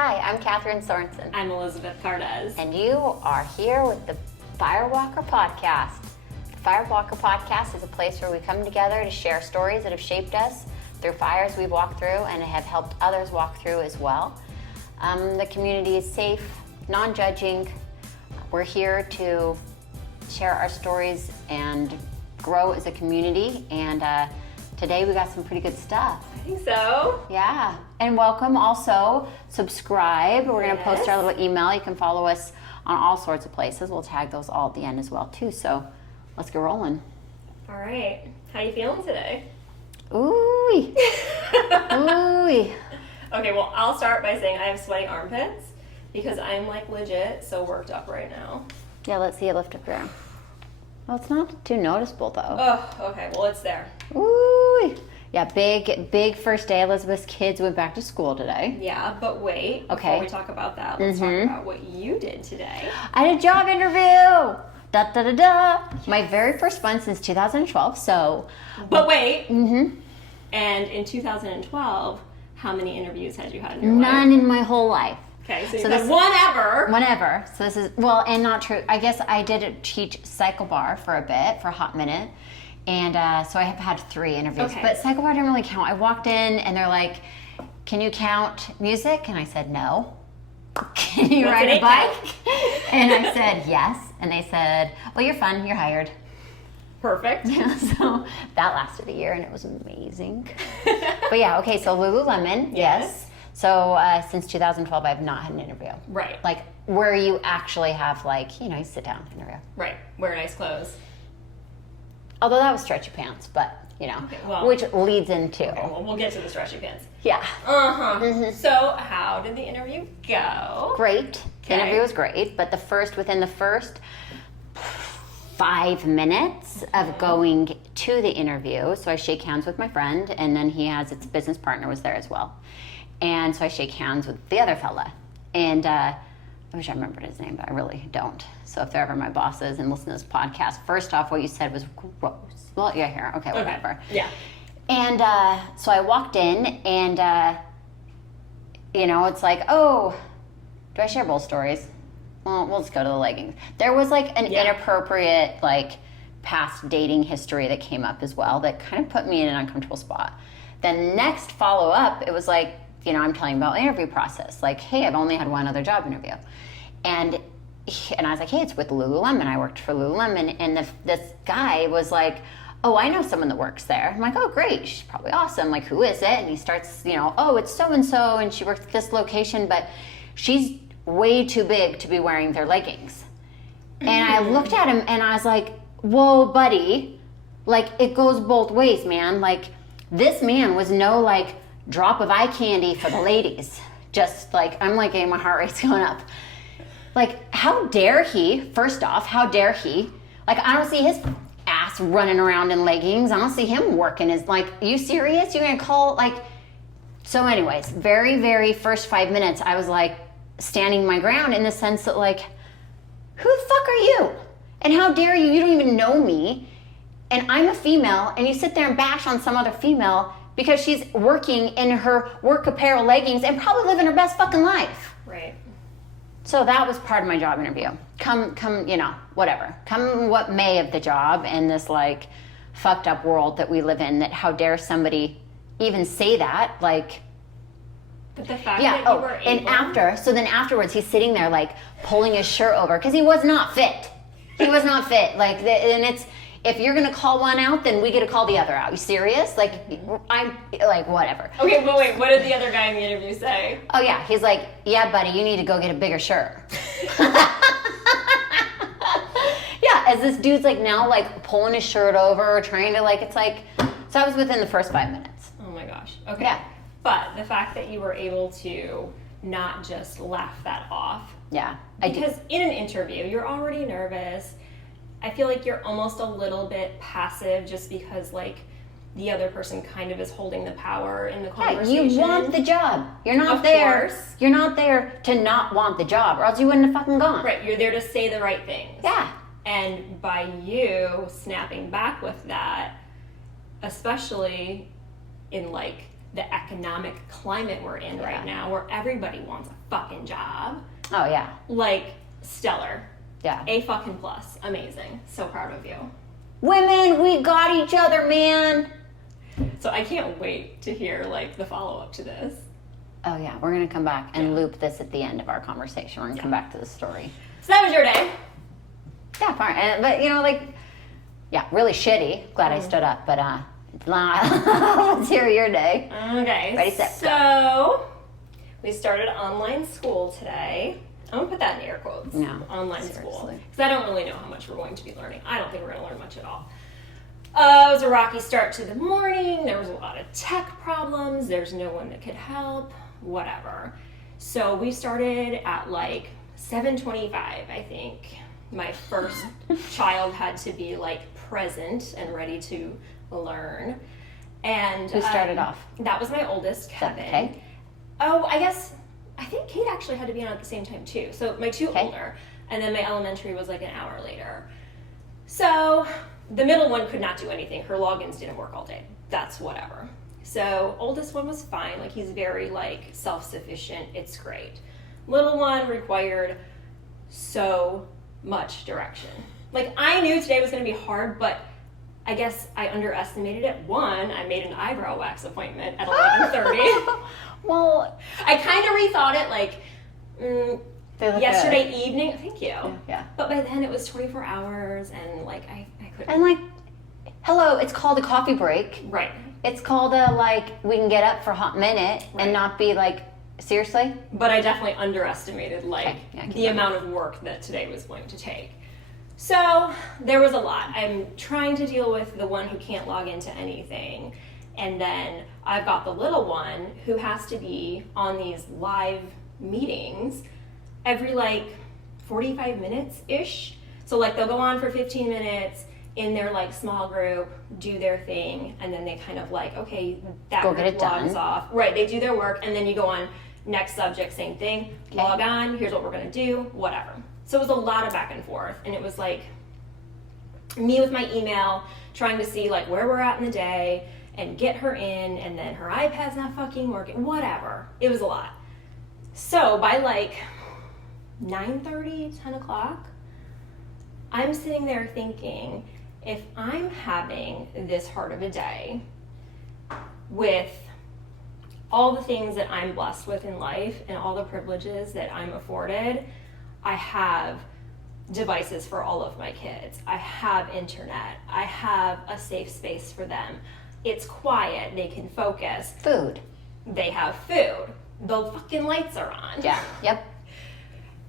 Hi, I'm Catherine Sorensen. I'm Elizabeth Cardez. And you are here with the Firewalker Podcast. The Firewalker Podcast is a place where we come together to share stories that have shaped us through fires we've walked through and have helped others walk through as well. The community is safe, non-judging. We're here to share our stories and grow as a community. And today we got some pretty good stuff. I think so. Yeah, and welcome. Also, subscribe. We're going to post our little email. You can follow us on all sorts of places. We'll tag those all at the end as well, too. So let's get rolling. All right. How you feeling today? Ooh. Ooh. Okay, well, I'll start by saying I have sweaty armpits because I'm like legit so worked up right now. Yeah, let's see it lift up your arm. Well, it's not too noticeable, though. Oh, okay. Well, it's there. Ooh. Yeah, big first day. Elizabeth's kids went back to school today. Yeah, but wait. Okay. Before we talk about that, let's talk about what you did today. I had a job interview. Da da da da. My very first one since 2012. So. But wait. Mm-hmm. And in 2012, how many interviews had you had in your life? None in my whole life. Okay, so you've had one ever. One ever. So this is, well, and not true. I guess I did teach Cycle Bar for a bit, for a hot minute. And so I have had 3 interviews. Okay. But Cycle Bar didn't really count. I walked in and they're like, can you count music? And I said, no. Can you ride a bike? And I said, yes. And they said, well, you're fun. You're hired. Perfect. Yeah, so that lasted a year and it was amazing. But yeah, okay, so Lululemon, yes. So since 2012, I have not had an interview. Right. Like where you actually have like, you sit down interview. Right. Wear nice clothes. Although that was stretchy pants, but Okay, well, which leads into. Okay, well, we'll get to the stretchy pants. Yeah. Uh-huh. Mm-hmm. So how did the interview go? Great. The interview was great, but within the first 5 minutes of going to the interview, so I shake hands with my friend, and then he has its business partner was there as well. And so I shake hands with the other fella. And I wish I remembered his name, but I really don't. So if they're ever my bosses and listen to this podcast, first off, what you said was gross. Well, yeah, here. Okay, whatever. Okay. Yeah. And so I walked in and, it's like, oh, do I share both stories? Well, we'll just go to the leggings. There was like an inappropriate, past dating history that came up as well that kind of put me in an uncomfortable spot. Then next follow up, it was like, I'm telling about the interview process. Like, hey, I've only had one other job interview. And I was like, hey, it's with Lululemon. I worked for Lululemon. And this guy was like, oh, I know someone that works there. I'm like, oh, great. She's probably awesome. Like, who is it? And he starts, oh, it's so-and-so. And she works at this location, but she's way too big to be wearing their leggings. And I looked at him and I was like, whoa, buddy. Like, it goes both ways, man. Like, this man was no, drop of eye candy for the ladies. Just, I'm, getting my heart rate's going up. Like, how dare he, first off, how dare he? Like, I don't see his ass running around in leggings. I don't see him working his, you serious? You're going to call, So anyways, very, very first 5 minutes, I was, standing my ground in the sense that, who the fuck are you? And how dare you? You don't even know me. And I'm a female, and you sit there and bash on some other female because she's working in her work apparel leggings and probably living her best fucking life. Right. So that was part of my job interview. Come, whatever. Come what may of the job in this, fucked up world that we live in, that how dare somebody even say that, But the fact that you were able... And afterwards, he's sitting there, pulling his shirt over, because he was not fit. He was not fit. And it's... If you're going to call one out, then we get to call the other out. You serious? I'm, whatever. Okay, but wait, what did the other guy in the interview say? Oh, yeah. He's like, yeah, buddy, you need to go get a bigger shirt. Yeah, as this dude's, now, pulling his shirt over, trying to, it's like... So I was within the first 5 minutes. Oh, my gosh. Okay. Yeah. But the fact that you were able to not just laugh that off. Yeah, Because in an interview, you're already nervous. I feel like you're almost a little bit passive just because, the other person kind of is holding the power in the conversation. Yeah, you want the job. You're not there. Course. You're not there to not want the job, or else you wouldn't have fucking gone. Right, you're there to say the right things. Yeah. And by you snapping back with that, especially in the economic climate we're in right now, where everybody wants a fucking job. Oh, yeah. Like, stellar. Yeah. A fucking plus. Amazing. So proud of you. Women, we got each other, man. So I can't wait to hear, like, the follow-up to this. Oh, yeah. We're going to come back and loop this at the end of our conversation. We're going to come back to the story. So that was your day. Yeah, fine. But, you know, like, yeah, really shitty. Glad I stood up, but let's hear your day. Okay. Ready, set, go. So we started online school today. I'm going to put that in air quotes. No. Online seriously. school. Because I don't really know how much we're going to be learning. I don't think we're going to learn much at all. It was a rocky start to the morning. There was a lot of tech problems. There's no one that could help. Whatever. So we started at like 7:25, I think. My first child had to be like present and ready to learn. And Who started off? That was my oldest, Kevin. Okay. Oh, I think Kate actually had to be on at the same time too. So my two older, and then my elementary was like an hour later. So the middle one could not do anything. Her logins didn't work all day. That's whatever. So oldest one was fine. Like he's very like self-sufficient. It's great. Little one required so much direction. Like I knew today was going to be hard, but I guess I underestimated it. One, I made an eyebrow wax appointment at 11:30. Well, I kind of rethought it like yesterday evening. Thank you. Yeah. But by then it was 24 hours and like I couldn't. And like, hello, it's called a coffee break. Right. It's called a like, we can get up for a hot minute and not be like, seriously? But I definitely underestimated like the going. amount of work that today was going to take. So there was a lot. I'm trying to deal with the one who can't log into anything. And then I've got the little one who has to be on these live meetings every like 45 minutes-ish. So like they'll go on for 15 minutes in their like small group, do their thing, and then they kind of like, okay, that go group get it logs done. off. Right, they do their work, and then you go on next subject, same thing, log on, here's what we're gonna do, whatever. So it was a lot of back and forth, and it was like me with my email, trying to see like where we're at in the day, and get her in, and then her iPad's not fucking working, whatever. It was a lot. So by like 9:30, 10 o'clock, I'm sitting there thinking, if I'm having this hard of a day with all the things that I'm blessed with in life and all the privileges that I'm afforded, I have devices for all of my kids. I have internet. I have a safe space for them. It's quiet. They can focus. Food. They have food. The fucking lights are on. Yeah. Yep.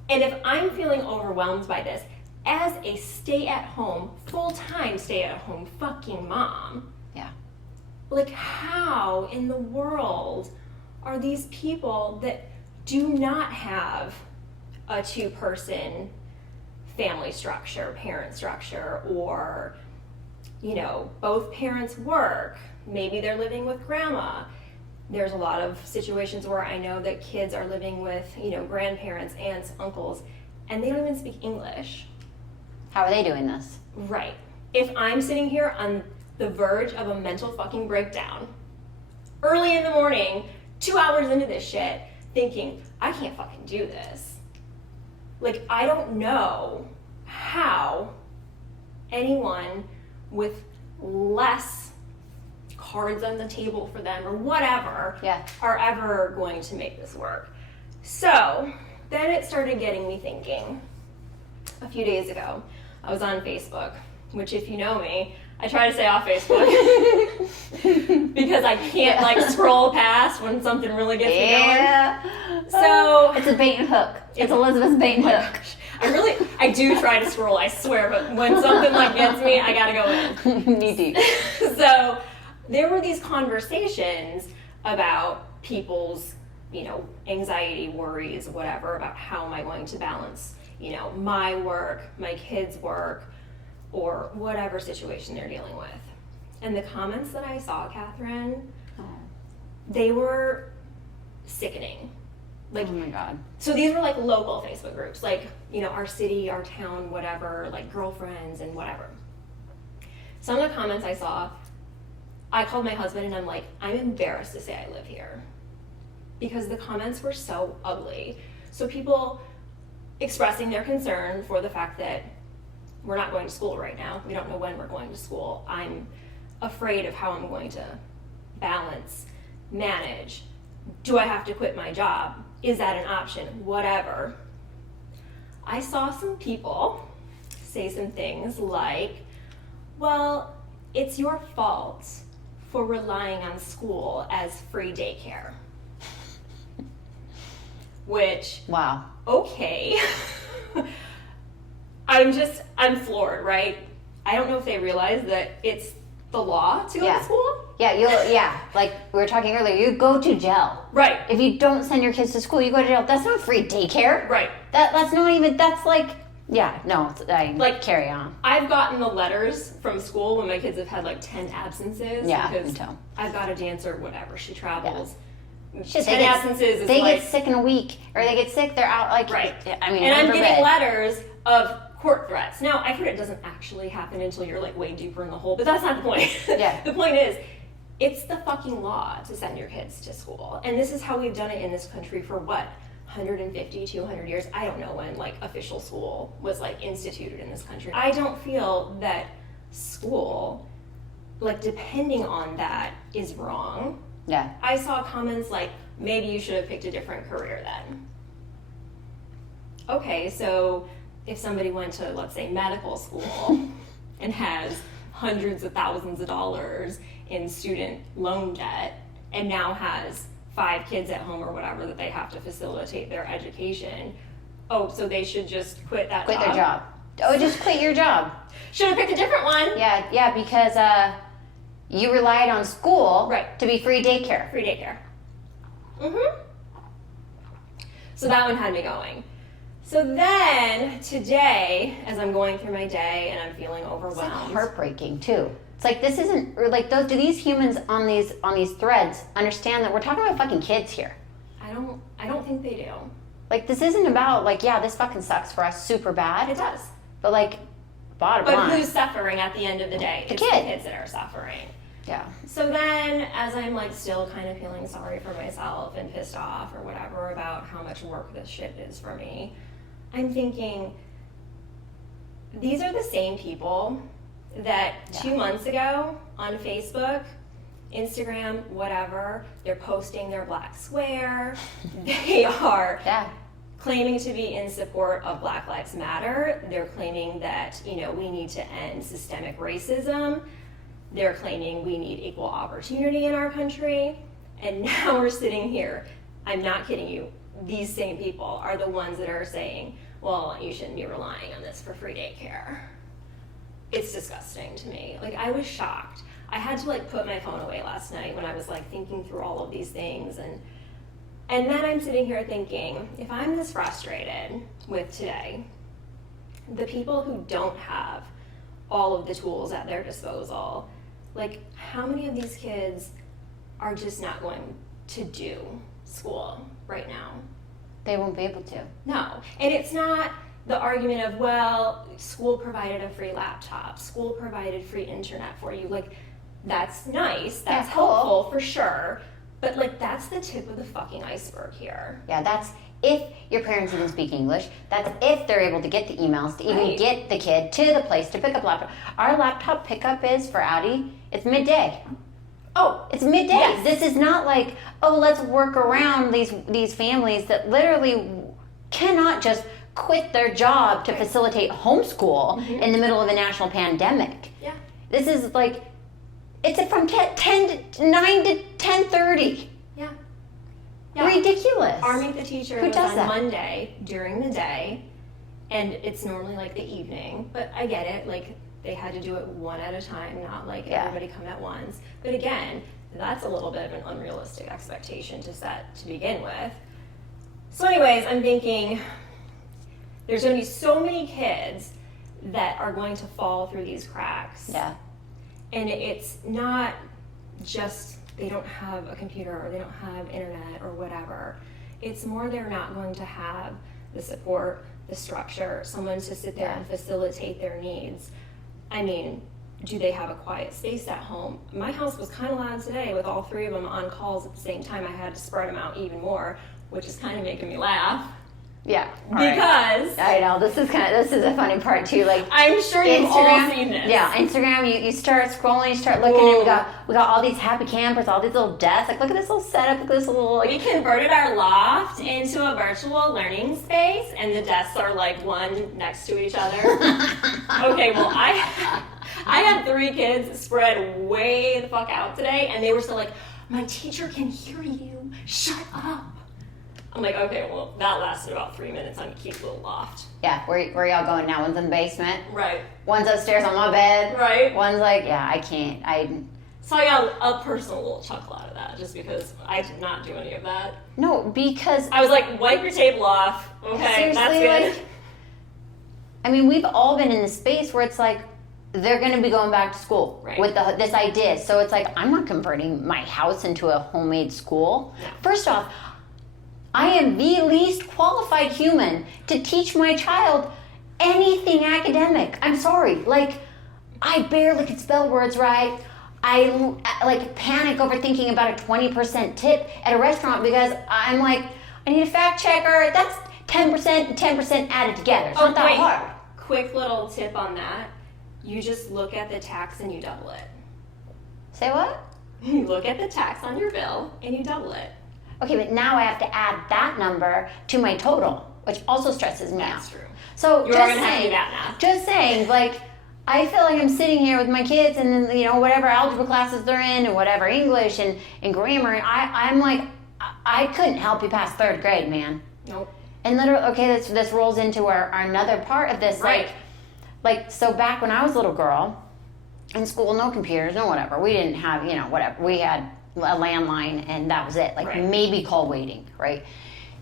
And if I'm feeling overwhelmed by this, as a stay-at-home, full-time stay-at-home fucking mom, Yeah. like how in the world are these people that do not have a two-person family structure, parent structure, or, you know, both parents work, maybe they're living with grandma. There's a lot of situations where I know that kids are living with, you know, grandparents, aunts, uncles, and they don't even speak English. How are they doing this? Right. If I'm sitting here on the verge of a mental fucking breakdown, early in the morning, 2 hours into this shit, thinking, I can't fucking do this. Like, I don't know how anyone with less cards on the table for them or whatever are ever going to make this work. So then it started getting me thinking. A few days ago, I was on Facebook, which if you know me, I try to stay off Facebook because I can't like scroll past when something really gets me going. So it's a bait and hook. It's Elizabeth's bait and hook. I do try to scroll, I swear, but when something like gets me, I gotta go in. Me too. So there were these conversations about people's, you know, anxiety, worries, whatever, about how am I going to balance, you know, my work, my kids' work, or whatever situation they're dealing with. And the comments that I saw, Catherine, they were sickening. Like, oh my God. So these were like local Facebook groups, like, you know, our city, our town, whatever, like girlfriends and whatever. Some of the comments I saw, I called my husband and I'm like, I'm embarrassed to say I live here because the comments were so ugly. So people expressing their concern for the fact that we're not going to school right now. We don't know when we're going to school. I'm afraid of how I'm going to balance, manage. Do I have to quit my job? Is that an option? Whatever. I saw some people say some things like, well, it's your fault for relying on school as free daycare. Which, wow. Okay. I'm floored, right? I don't know if they realize that it's the law to go to school. Yeah, like we were talking earlier, you go to jail. Right. If you don't send your kids to school, you go to jail. That's not free daycare. Right. That's not even, that's like, carry on. I've gotten the letters from school when my kids have had like 10 absences. Yeah, because me too. I've got a dancer, whatever, she travels. Shit, 10 absences is they like... get sick in a week, or they get sick, they're out, like... Right. I mean, and I'm getting letters of court threats. Now, I've heard it doesn't actually happen until you're like way deeper in the hole, but that's not the point. Yeah. The point is, it's the fucking law to send your kids to school. And this is how we've done it in this country for what? 150, 200 years? I don't know when like official school was like instituted in this country. I don't feel that school, like depending on that, is wrong. Yeah. I saw comments like, maybe you should have picked a different career then. Okay, so if somebody went to, let's say, medical school and has hundreds of thousands of dollars in student loan debt and now has 5 kids at home or whatever that they have to facilitate their education, so they should just quit that Quit their job. Oh, just quit your job. Should have picked a different one. Yeah, because you relied on school Right. to be free daycare. Free daycare. So that one had me going. So then today, as I'm going through my day and I'm feeling overwhelmed, It's like heartbreaking too. It's like this isn't or like those. Do these humans on these threads understand that we're talking about fucking kids here? I don't think they do. Like this isn't about like this fucking sucks for us super bad. It does. But like bottom But line, who's suffering at the end of the day? The It's kid. the kids that are suffering. Yeah. So then, as I'm like still kind of feeling sorry for myself and pissed off or whatever about how much work this shit is for me, I'm thinking, these are the same people that 2 months ago on Facebook, Instagram, whatever, they're posting their black square. They are claiming to be in support of Black Lives Matter. They're claiming that, we need to end systemic racism. They're claiming we need equal opportunity in our country. And now we're sitting here. I'm not kidding you. These same people are the ones that are saying, well, you shouldn't be relying on this for free daycare. It's disgusting to me. Like, I was shocked. I had to like put my phone away last night when I was like thinking through all of these things, and then I'm sitting here thinking, if I'm this frustrated with today, the people who don't have all of the tools at their disposal, like how many of these kids are just not going to do school right now? They won't be able to. No. And it's not the argument of, well, school provided a free laptop, school provided free internet for you. Like, that's nice, that's helpful for sure, but like that's the tip of the fucking iceberg here. Yeah, that's if your parents even speak English. That's if they're able to get the emails to even get the kid to the place to pick up laptop. Our laptop pickup is for Audi, it's midday. Oh, it's midday. Yes. This is not like, let's work around these families that literally cannot just quit their job to facilitate homeschool in the middle of a national pandemic. Yeah. This is like, it's from 9 to 10:30. Yeah. Ridiculous. Our Meet the Teacher Who was does on that? Monday during the day, and it's normally like the evening, but I get it, like they had to do it one at a time, not like everybody come at once. But again, that's a little bit of an unrealistic expectation to set to begin with. So anyways, I'm thinking there's going to be so many kids that are going to fall through these cracks. Yeah. And it's not just they don't have a computer or they don't have internet or whatever. It's more they're not going to have the support, the structure, someone to sit there and facilitate their needs. I mean, do they have a quiet space at home? My house was kind of loud today with all 3 of them on calls at the same time. I had to spread them out even more, which is kind of making me laugh. Yeah. Because I know this is a funny part too. Like, I'm sure you've all seen this. Yeah, Instagram. You start scrolling, you start looking, and we got all these happy campers, all these little desks. Like, look at this little setup. Look at this little. Like, we converted our loft into a virtual learning space, and the desks are like one next to each other. Okay, well I had 3 kids spread way the fuck out today, and they were still like, "My teacher can hear you. Shut up." I'm like, okay, well, that lasted about 3 minutes on a cute little loft. Yeah, where y'all going now? One's in the basement. Right. One's upstairs on my bed. Right. One's like, yeah, I can't. So I got a personal little chuckle out of that, just because I did not do any of that. No, because I was like, wipe your table off. Okay, seriously, that's good. like, I mean, we've all been in this space where it's like, they're going to be going back to school with this idea. So it's like, I'm not converting my house into a homemade school. No. First off, I am the least qualified human to teach my child anything academic. I'm sorry. Like, I barely can spell words right. I like panic over thinking about a 20% tip at a restaurant because I'm like, I need a fact checker. That's 10% and 10% added together. It's not that hard. Quick little tip on that. You just look at the tax and you double it. Say what? You look at the tax on your bill and you double it. Okay, but now I have to add that number to my total, which also stresses me out. That's true. So You're going to have to do that now. Just saying, like, I feel like I'm sitting here with my kids and, you know, whatever algebra classes they're in and whatever English and grammar, I'm like, I couldn't help you past 3rd grade, man. Nope. And literally, okay, this rolls into our another part of this. Right. Like, so back when I was a little girl, in school, no computers, no whatever. We didn't have, you know, whatever. We had a landline and that was it. Like, maybe call waiting, right?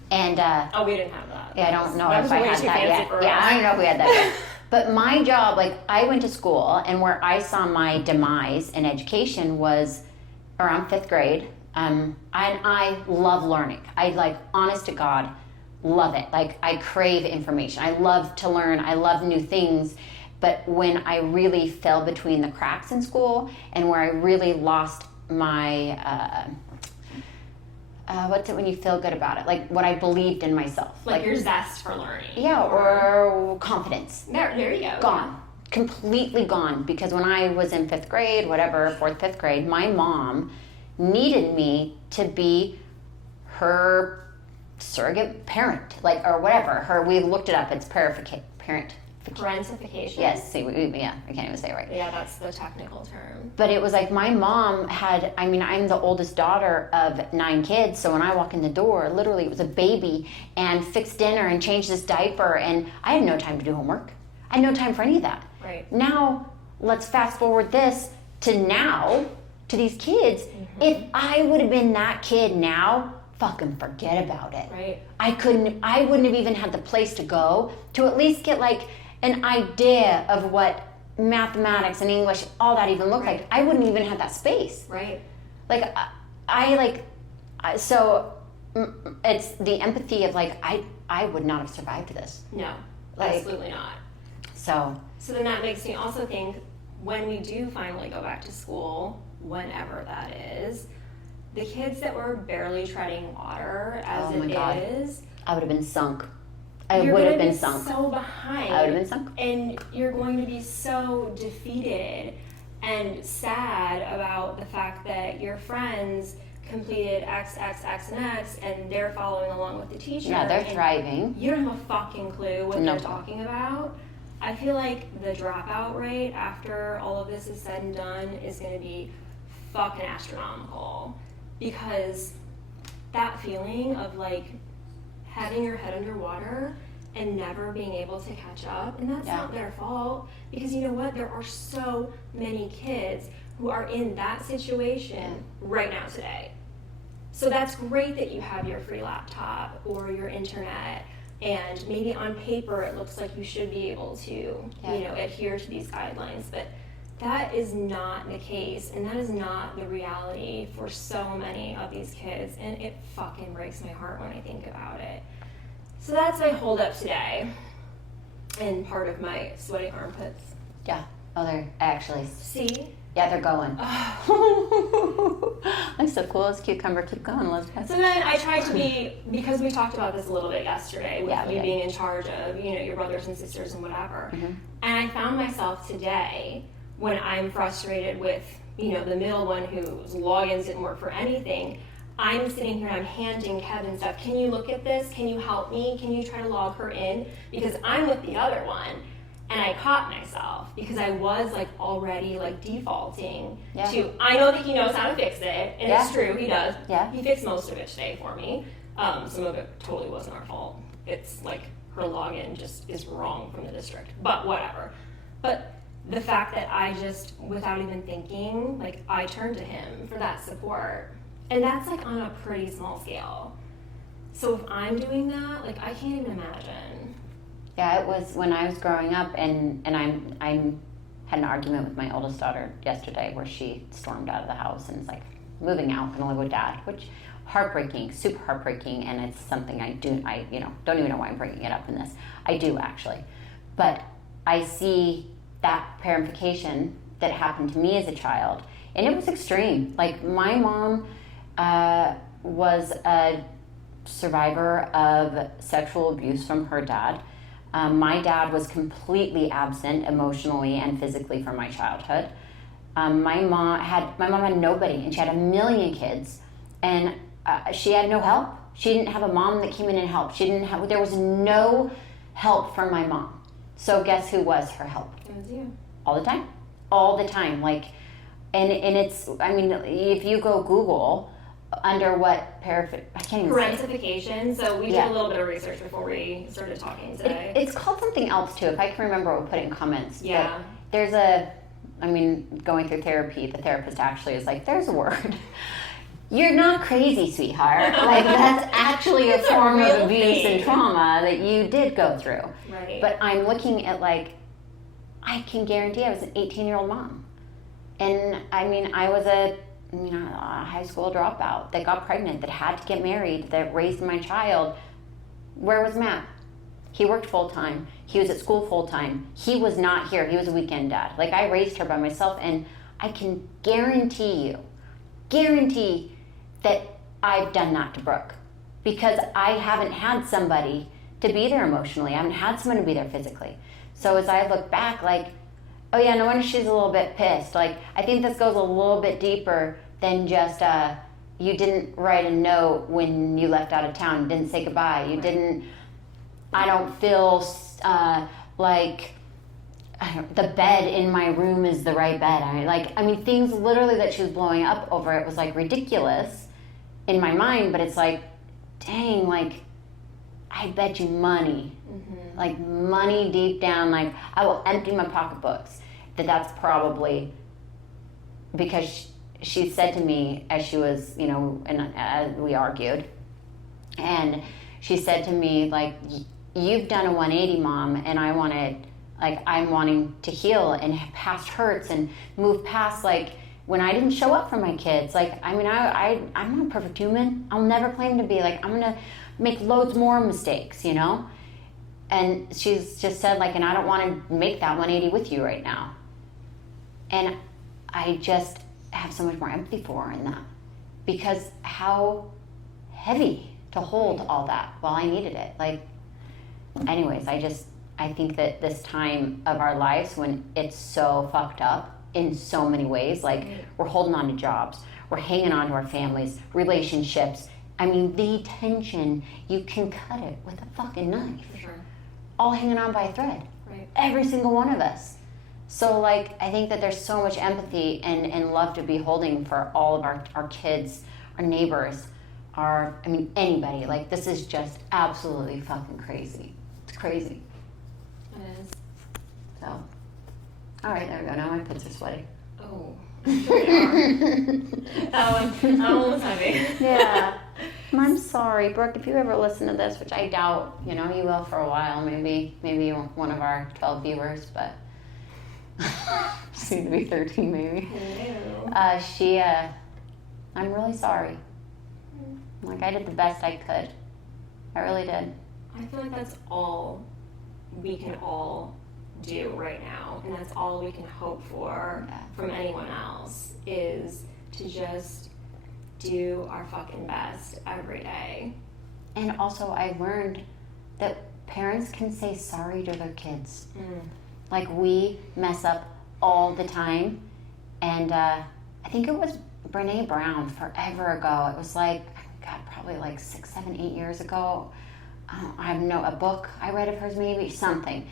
And we didn't have that. Yeah, I don't know that if I had that yet. Yeah, I don't know if we had that yet. But my job, like, I went to school, and where I saw my demise in education was around 5th grade. And I love learning. I, like, honest to God, love it. Like, I crave information. I love to learn. I love new things. But when I really fell between the cracks in school and where I really lost my what's it when you feel good about it? Like, what I believed in myself. Like your zest for learning. Yeah, or confidence. There you go. Gone. Completely gone. Because when I was in 5th grade, whatever, 4th, 5th grade, my mom needed me to be her surrogate parent, like, or whatever. We looked it up. It's Parentification. Yes, see, yeah, I can't even say it right. Yeah, that's the technical term. But it was like my mom had, I mean, I'm the oldest daughter of 9 kids, so when I walk in the door, literally it was a baby and fixed dinner and changed this diaper, and I had no time to do homework. I had no time for any of that. Right. Now, let's fast forward this to now, to these kids. Mm-hmm. If I would have been that kid now, fucking forget about it. Right. I wouldn't have even had the place to go to at least get like an idea of what mathematics and English, all that even looked like. I wouldn't even have that space. Right. Like, so it's the empathy of like, I would not have survived this. No, like, absolutely not. So then that makes me also think when we do finally go back to school, whenever that is, the kids that were barely treading water as is, I would have been sunk. I would have been sunk. So behind. I would have been sunk. And you're going to be so defeated and sad about the fact that your friends completed X, X, X, and X, and they're following along with the teacher. Yeah, they're thriving. You don't have a fucking clue what they're talking about. I feel like the dropout rate after all of this is said and done is going to be fucking astronomical, because that feeling of like having your head underwater and never being able to catch up, and that's not their fault, because you know what, there are so many kids who are in that situation right now today. So that's great that you have your free laptop or your internet, and maybe on paper it looks like you should be able to you know, adhere to these guidelines, but that is not the case, and that is not the reality for so many of these kids, and it fucking breaks my heart when I think about it. So that's my hold up today, and part of my sweaty armpits. Yeah. Oh, they're actually. See? Yeah, they're going. Looks so cool. It's cucumber. Keep going, Elizabeth. So then I tried to be, because we talked about this a little bit yesterday, with you being in charge of, your brothers and sisters and whatever. Mm-hmm. And I found myself today, when I'm frustrated with, the middle one whose logins didn't work for anything, I'm sitting here and I'm handing Kevin stuff. Can you look at this? Can you help me? Can you try to log her in? Because I'm with the other one. And I caught myself because I was already defaulting to, I know that he knows how to fix it, and it's true, he does. Yeah. He fixed most of it today for me. Some of it totally wasn't our fault. It's her login just is wrong from the district, but whatever. But the fact that I just, without even thinking, I turned to him for that support. And that's on a pretty small scale. So if I'm doing that, I can't even imagine. Yeah, it was when I was growing up, and I had an argument with my oldest daughter yesterday where she stormed out of the house and is moving out, gonna live with dad, which heartbreaking, super heartbreaking, and it's something I don't even know why I'm bringing it up in this. I do actually, but I see that parentification that happened to me as a child, and it was extreme. My mom was a survivor of sexual abuse from her dad. My dad was completely absent emotionally and physically from my childhood. My mom had nobody, and she had 1 million kids, and she had no help. She didn't have a mom that came in and helped. There was no help from my mom. So guess who was her help? It was you. All the time. And it's, if you go Google under what I can't even Parentification. So we did a little bit of research before we started talking today. It's called something else too. If I can remember, we'll put it in comments. Yeah. But there's going through therapy, the therapist actually is there's a word. You're not crazy, sweetheart. That's actually a form of abuse and trauma that you did go through. Right. But I'm looking at I can guarantee I was an 18-year-old mom. And I was a high school dropout that got pregnant, that had to get married, that raised my child. Where was Matt? He worked full-time. He was at school full-time. He was not here. He was a weekend dad. I raised her by myself, and I can guarantee that I've done that to Brooke, because I haven't had somebody to be there emotionally. I haven't had someone to be there physically. So as I look back, oh yeah, no wonder she's a little bit pissed. I think this goes a little bit deeper than just you didn't write a note when you left out of town. You didn't say goodbye. You didn't. I don't feel the bed in my room is the right bed. Things literally that she was blowing up over. It was ridiculous in my mind, but it's dang, I bet you money. Mm-hmm. Money deep down, I will empty my pocketbooks. That's probably because she said to me as she was, and we argued, and she said to me, you've done a 180, Mom, and I wanted, I'm wanting to heal and have past hurts and move past, when I didn't show up for my kids. I'm not a perfect human. I'll never claim to be. I'm going to make loads more mistakes, And she's just said, and I don't want to make that 180 with you right now. And I just have so much more empathy for her in that. Because how heavy to hold all that while I needed it. Anyways, I think that this time of our lives when it's so fucked up in so many ways, we're holding on to jobs, we're hanging on to our families, relationships. The tension, you can cut it with a fucking knife. For sure. All hanging on by a thread. Right. Every single one of us. So I think that there's so much empathy and love to be holding for all of our kids, our neighbors, anybody. This is just absolutely fucking crazy. It's crazy. It is. So, all right, there we go. Now my pits are sweaty. Oh, I'm sure they are. that one was heavy. Yeah. I'm sorry, Brooke, if you ever listen to this, which I doubt, you will for a while, maybe you're one of our 12 viewers, but soon to be 13 maybe. Hello. I'm really sorry. I did the best I could. I really did. I feel that's all we can all do right now, and that's all we can hope for from anyone else, is to just do our fucking best every day. And also, I learned that parents can say sorry to their kids. Like, we mess up all the time. And I think it was Brene Brown forever ago. It was like, God, probably like 6, 7, 8 years ago. I have a book I read of hers, maybe, something,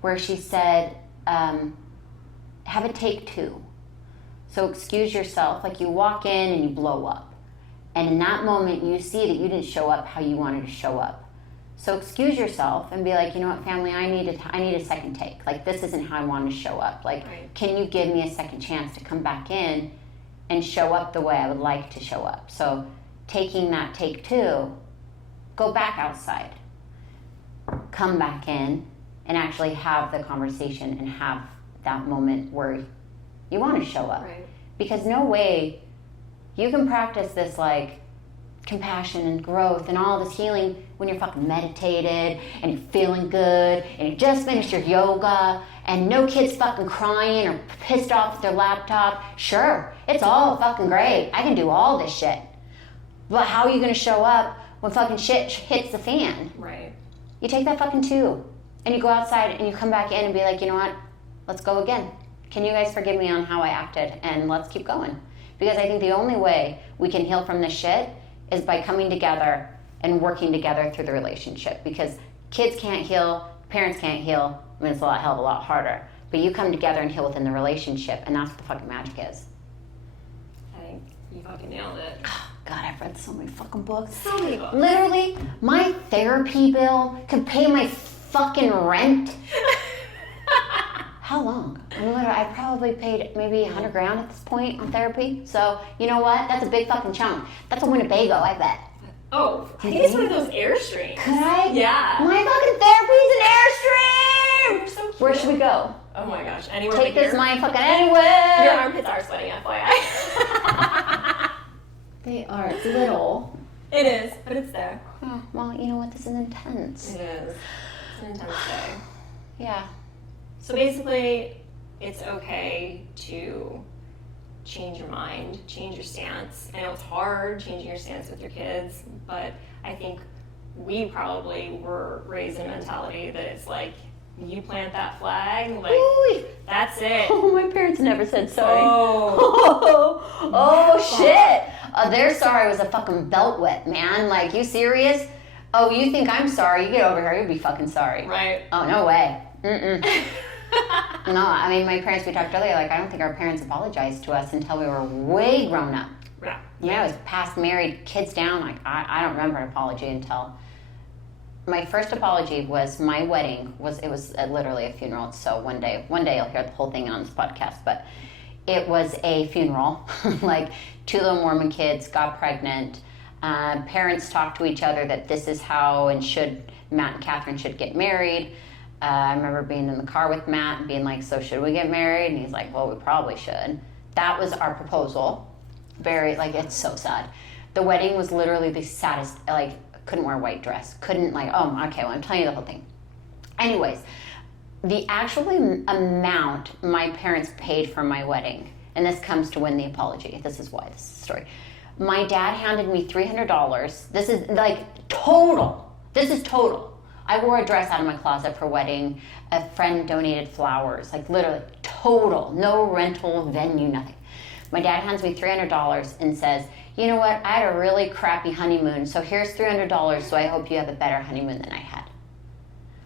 where she said, have a take two. So excuse yourself, like you walk in and you blow up. And in that moment, you see that you didn't show up how you wanted to show up. So excuse yourself and be like, you know what, family, I need a second take. Like, this isn't how I want to show up. Like, Can you give me a second chance to come back in and show up the way I would like to show up? So taking that take two, go back outside, come back in, and actually have the conversation and have that moment where you want to show up. Right. Because no way you can practice this, like, compassion and growth and all this healing when you're fucking meditated and you're feeling good and you just finished your yoga and no kid's fucking crying or pissed off with their laptop. Sure, it's all fucking great. I can do all this shit. But how are you going to show up when fucking shit hits the fan? Right. You take that fucking two and you go outside and you come back in and be like, you know what? Let's go again. Can you guys forgive me on how I acted? And let's keep going. Because I think the only way we can heal from this shit is by coming together and working together through the relationship. Because kids can't heal, parents can't heal. I mean, it's a hell of a lot harder. But you come together and heal within the relationship, and that's what the fucking magic is. I think you fucking nailed it. God, I've read so many fucking books. So many books. Literally, my therapy bill could pay my fucking rent. How long? I probably paid maybe $100,000 at this point on therapy. So, you know what? That's a big fucking chunk. That's a Winnebago, I bet. Oh, I think it's one of those Airstreams. Could I? Yeah. My fucking therapy's an Airstream! So cute. Where should we go? Oh my gosh, anywhere Take but this here. mine fucking anywhere! Your armpits are sweating, FYI. They are. It's little. It is, but it's there. Oh, well, you know what? This is intense. It is. It's an intense day. Yeah. So basically, it's okay to change your mind, change your stance. I know it's hard changing your stance with your kids, but I think we probably were raised in a mentality that it's like, you plant that flag, like, Ooh. that's it. Oh, my parents never said sorry. Oh. Oh, shit. Their sorry was a fucking belt whip, man. Like, you serious? Oh, you think I'm sorry? You get over here, you'll be fucking sorry. Right. Oh, no way. Mm-mm. No, I mean, my parents, we talked earlier, like, I don't think our parents apologized to us until we were way grown up. Yeah. Yeah, it was past married, kids down. Like, I don't remember an apology until my first apology was my wedding. It was literally a funeral. So one day you'll hear the whole thing on this podcast. But it was a funeral. Like, 2 little Mormon kids got pregnant. Parents talked to each other that this is how Matt and Catherine should get married. I remember being in the car with Matt and being like, so should we get married? And he's like, well, we probably should. That was our proposal. It's so sad. The wedding was literally the saddest, like, couldn't wear a white dress. Couldn't, like, oh, okay, well, I'm telling you the whole thing. Anyways, the actual amount my parents paid for my wedding, and this comes to win the apology. This is why, this is the story. My dad handed me $300. This is, like, total. This is total. I wore a dress out of my closet for wedding. A friend donated flowers. Like, literally, total. No rental, venue, nothing. My dad hands me $300 and says, you know what, I had a really crappy honeymoon, so here's $300, so I hope you have a better honeymoon than I had.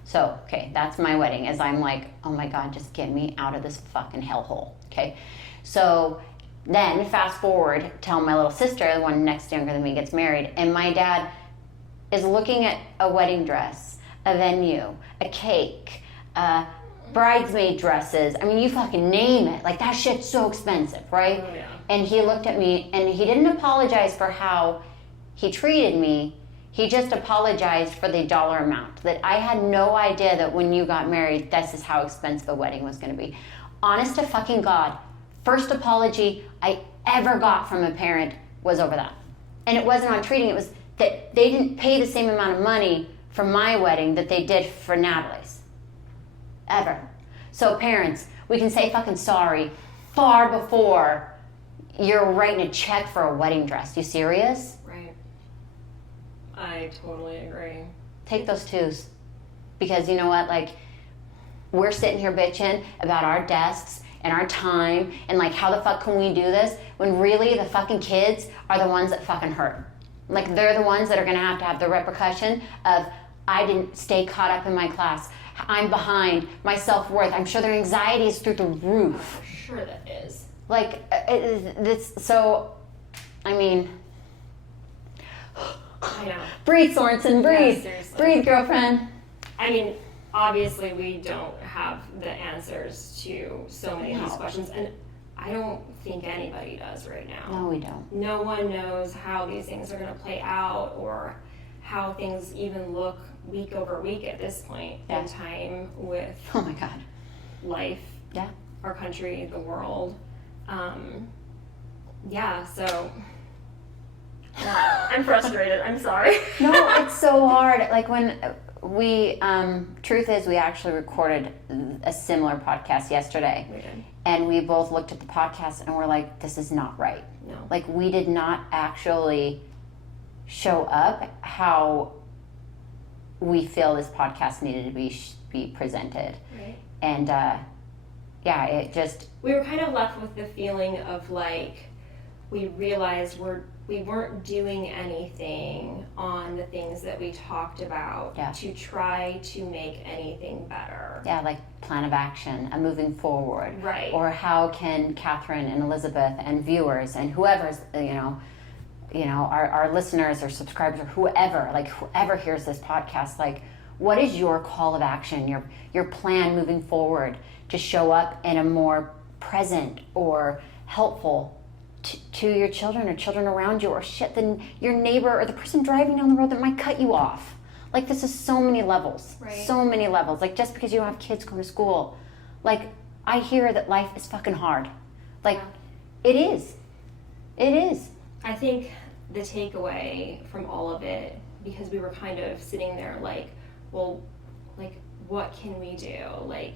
So, okay, that's my wedding, as I'm like, oh my God, just get me out of this fucking hellhole, okay? So then, fast forward, tell my little sister, the one next younger than me, gets married, and my dad is looking at a wedding dress, a venue, a cake, bridesmaid dresses. I mean, you fucking name it. Like, that shit's so expensive, right? Oh, yeah. And he looked at me, and he didn't apologize for how he treated me. He just apologized for the dollar amount. That I had no idea that when you got married, this is how expensive a wedding was going to be. Honest to fucking God, first apology I ever got from a parent was over that. And it wasn't on treating, it was that they didn't pay the same amount of money for my wedding that they did for Natalie's. Ever. So parents, we can say fucking sorry far before you're writing a check for a wedding dress. You serious? Right. I totally agree. Take those twos. Because you know what, like, we're sitting here bitching about our desks and our time and like, how the fuck can we do this when really the fucking kids are the ones that fucking hurt. Like, they're the ones that are gonna have the repercussion of, I didn't stay caught up in my class, I'm behind, my self-worth. I'm sure their anxiety is through the roof. For sure that is. Like, so, I mean, I know. Breathe, Sorensen, breathe. Yeah, seriously. Breathe, girlfriend. I mean, obviously we don't have the answers to so many of these questions, and I don't think anybody does right now. No, we don't. No one knows how these things are going to play out, or how things even look week over week at this point in time with Oh my God. life, our country, the world. So I'm frustrated. I'm sorry. No, it's so hard. Like, when we, truth is, we actually recorded a similar podcast yesterday. We did. And we both looked at the podcast and we're like, this is not right. No. Like, we did not actually show up how we feel this podcast needed to be presented. Right. And it just, we were kind of left with the feeling of like, we realized we weren't doing anything on the things that we talked about to try to make anything better. Yeah, like plan of action, a moving forward. Right. Or how can Catherine and Elizabeth and viewers and whoever's, our listeners or subscribers or whoever hears this podcast, like, what is your call of action, your plan moving forward to show up in a more present or helpful to your children or children around you, or shit, then your neighbor or the person driving down the road that might cut you off. Like, this is so many levels. Right. So many levels. Like, just because you don't have kids going to school, like, I hear that life is fucking hard. Like, it is. It is. I think the takeaway from all of it, because we were kind of sitting there like, well, like, what can we do? Like,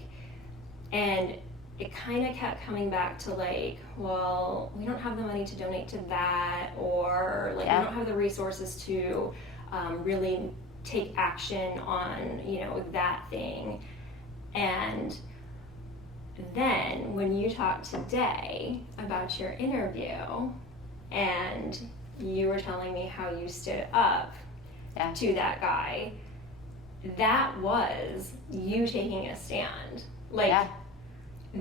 and it kind of kept coming back to like, well, we don't have the money to donate to that, or like, we don't have the resources to really take action on, that thing. And then when you talked today about your interview and you were telling me how you stood up to that guy, that was you taking a stand. Like,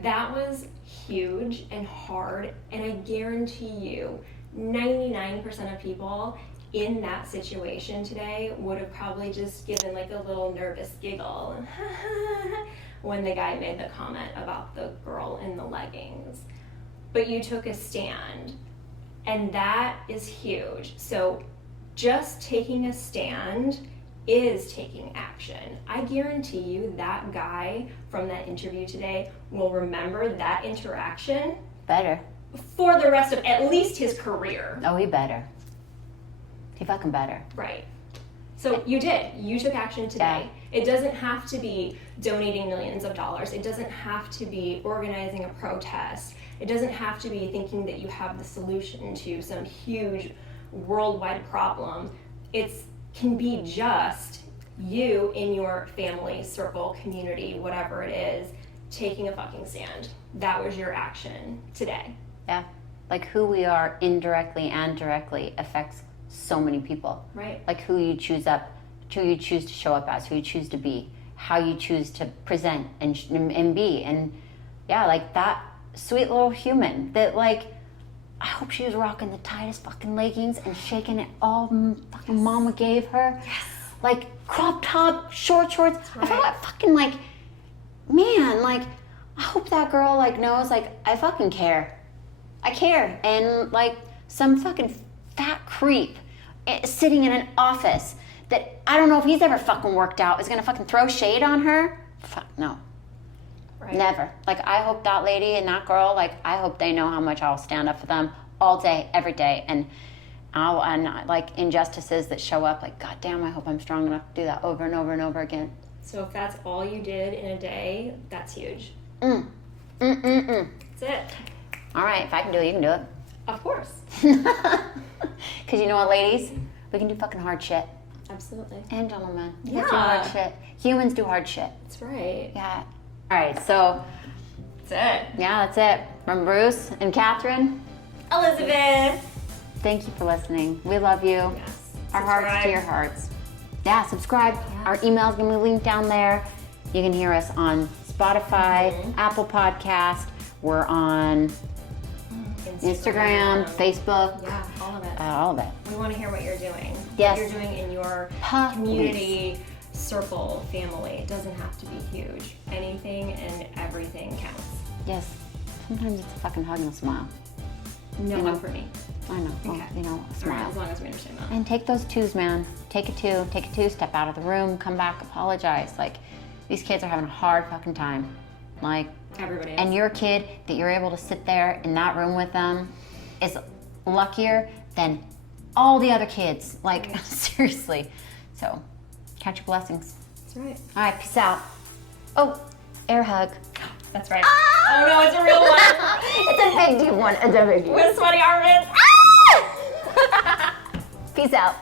that was huge and hard, and I guarantee you 99% of people in that situation today would have probably just given like a little nervous giggle when the guy made the comment about the girl in the leggings. But you took a stand, and that is huge. So just taking a stand is taking action. I guarantee you that guy from that interview today will remember that interaction better for the rest of at least his career. Oh, he better. He fucking better. Right. So you did. You took action today. It doesn't have to be donating millions of dollars. It doesn't have to be organizing a protest. It doesn't have to be thinking that you have the solution to some huge worldwide problem. It can be just you in your family, circle, community, whatever it is, taking a fucking stand. That was your action today. Yeah. Like, who we are indirectly and directly affects so many people. Right. Like, who you choose to show up as, who you choose to be, how you choose to present and be. And like, that sweet little human that, like, I hope she was rocking the tightest fucking leggings and shaking it all fucking mama gave her. Yes. Like, crop top, shorts. Right. I thought, fucking, like, man, like, I hope that girl, like, knows, like, I fucking care. I care. And, like, some fucking fat creep sitting in an office that I don't know if he's ever fucking worked out is gonna fucking throw shade on her. Fuck no. Right. Never. Like, I hope that lady and that girl, like, I hope they know how much I'll stand up for them all day, every day. And like, injustices that show up, like, goddamn, I hope I'm strong enough to do that over and over and over again. So if that's all you did in a day, that's huge. That's it. All right, if I can do it, you can do it. Of course. Because you know what, ladies? We can do fucking hard shit. Absolutely. And gentlemen. You Yeah. guys do hard shit. Humans do hard shit. That's right. Yeah. All right, so That's it. yeah, that's it. From Bruce and Catherine, Elizabeth. thank you for listening. We love you. Yes. Our hearts to Subscribe. your hearts. Yeah, subscribe. Yeah. Our email's gonna be linked down there. You can hear us on Spotify, Apple Podcast. We're on Instagram, Facebook, Yeah, all of it. all of it. We want to hear what you're doing. Yes. What you're doing in your Please. community, circle, family. It doesn't have to be huge. Anything and everything counts. Yes. Sometimes it's a fucking hug and a smile. No You one know. for me. I know. Well, Okay. you know, a All right, smile. as long as we understand that. And take those twos, man. Take a two, step out of the room, come back, apologize. Like, these kids are having a hard fucking time. Like, Everybody is. and your kid that you're able to sit there in that room with them is luckier than all the other kids. Like, Right. seriously. So, count your blessings. That's right. All right, peace out. Oh, air hug. That's right. Oh no, it's a real one. It's a big deep one. It's a big deep one. With sweaty armpits. Peace out.